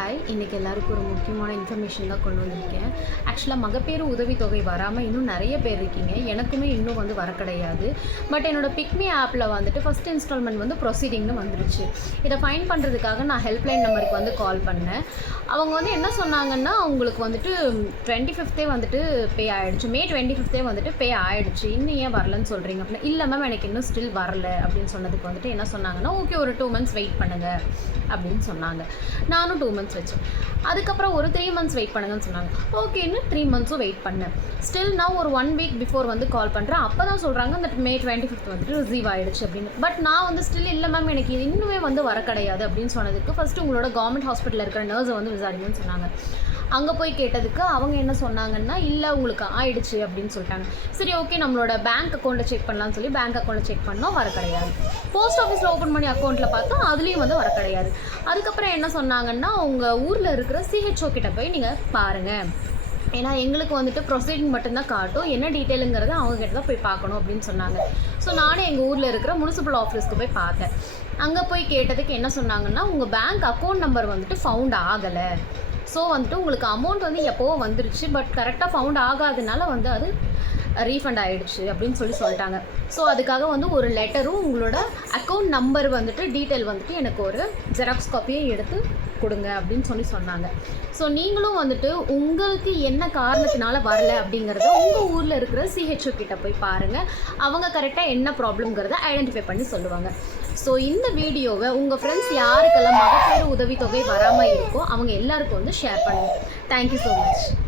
Hi, இன்றைக்கி எல்லாருக்கும் ஒரு முக்கியமான இன்ஃபர்மேஷன் தான் கொண்டு வந்திருக்கேன். ஆக்சுவலாக மகப்பேறு உதவித்தொகை வராமல் இன்னும் நிறைய பேர் இருக்கீங்க. எனக்குமே இன்னும் வர கிடையாது. பட் என்னோடய பிக்மி ஆப்பில் ஃபஸ்ட் இன்ஸ்டால்மெண்ட் ப்ரொசீடிங்னு வந்துருச்சு. இதை ஃபைன் பண்ணுறதுக்காக நான் ஹெல்ப்லைன் நம்பருக்கு கால் பண்ணேன். அவங்க என்ன சொன்னாங்கன்னா, உங்களுக்கு 25 பே ஆகிடுச்சு, மே 25 பே ஆகிடுச்சு, இன்னும் ஏன் வரலன்னு சொல்கிறீங்க அப்படின்னா, இல்லை மேம் எனக்கு இன்னும் ஸ்டில் வரல அப்படின்னு சொன்னதுக்கு என்ன சொன்னாங்கன்னா, ஓகே ஒரு 2 months வெயிட் பண்ணுங்கள் அப்படின்னு சொன்னாங்க. நானும் 2 months வச்சேன். அதுக்கப்புறம் ஒரு 3 months வெயிட் பண்ணுங்கன்னு சொன்னாங்க. ஓகேன்னு 3 months வெயிட் பண்ணேன். ஸ்டில் நான் ஒரு 1 week பிஃபோர் கால் பண்ணுறேன். அப்போ தான் சொல்கிறாங்க அந்த மே 25 ரிசீவ் ஆகிடுச்சு அப்படின்னு. பட் நான் ஸ்டில் இல்லை மேம் எனக்கு இது இன்னுமே வர கிடையாது அப்படின்னு சொன்னதுக்கு, ஃபஸ்ட்டு உங்களோட கவர்மெண்ட் ஹாஸ்பிட்டலில் இருக்கிற நர்ஸை விசாரிங்கன்னு சொன்னாங்க. அங்கே போய் கேட்டதுக்கு அவங்க என்ன சொன்னாங்கன்னா, இல்லை உங்களுக்கு ஆயிடுச்சு அப்படின்னு சொல்லிட்டாங்க. சரி ஓகே நம்மளோட பேங்க் அக்கௌண்ட்டை செக் பண்ணலான்னு சொல்லி பேங்க் அக்கௌண்ட்டை செக் பண்ணோம், வர கிடையாது. போஸ்ட் ஆஃபீஸில் ஓப்பன் பண்ணி அக்கௌண்ட்டில் பார்த்தோம், அதுலேயும் வர கிடையாது. அதுக்கப்புறம் என்ன சொன்னாங்கன்னா, உங்கள் ஊரில் இருக்கிற சிஹெச்ஓ கிட்ட போய் நீங்கள் பாருங்கள், ஏன்னா எங்களுக்கு ப்ரொசீடிங் மட்டும்தான் காட்டும், என்ன டீட்டெயிலுங்கிறத அவங்ககிட்ட தான் போய் பார்க்கணும் அப்படின்னு சொன்னாங்க. ஸோ நானே எங்கள் ஊரில் இருக்கிற முனிசிபல் ஆஃபீஸ்க்கு போய் பார்த்தேன். அங்கே போய் கேட்டதுக்கு என்ன சொன்னாங்கன்னா, உங்கள் பேங்க் அக்கௌண்ட் நம்பர் ஃபவுண்ட் ஆகலை. ஸோ உங்களுக்கு அமௌண்ட் எப்போவோ வந்துருச்சு, பட் கரெக்டாக ஃபவுண்ட் ஆகாதனால அது ரீஃபண்ட் ஆகிடுச்சு அப்படின்னு சொல்லிட்டாங்க. ஸோ அதுக்காக ஒரு லெட்டரும் உங்களோட அக்கௌண்ட் நம்பர் டீட்டெயில் எனக்கு ஒரு ஜெராக்ஸ் காப்பியை எடுத்து கொடுங்க அப்படின்னு சொன்னாங்க. ஸோ நீங்களும் உங்களுக்கு என்ன காரணத்தினால வரல அப்படிங்கிறத உங்கள் ஊரில் இருக்கிற சிஹெச்ஓ கிட்ட போய் பாருங்கள். அவங்க கரெக்டாக என்ன ப்ராப்ளம்ங்கிறத ஐடென்டிஃபை பண்ணி சொல்லுவாங்க. ஸோ இந்த வீடியோவை உங்கள் ஃப்ரெண்ட்ஸ் யாருக்கெல்லாம் மகப்பேறு உதவித்தொகை வராமல் இருக்கோ அவங்க எல்லாருக்கும் ஷேர் பண்ணுங்கள். Thank you so much.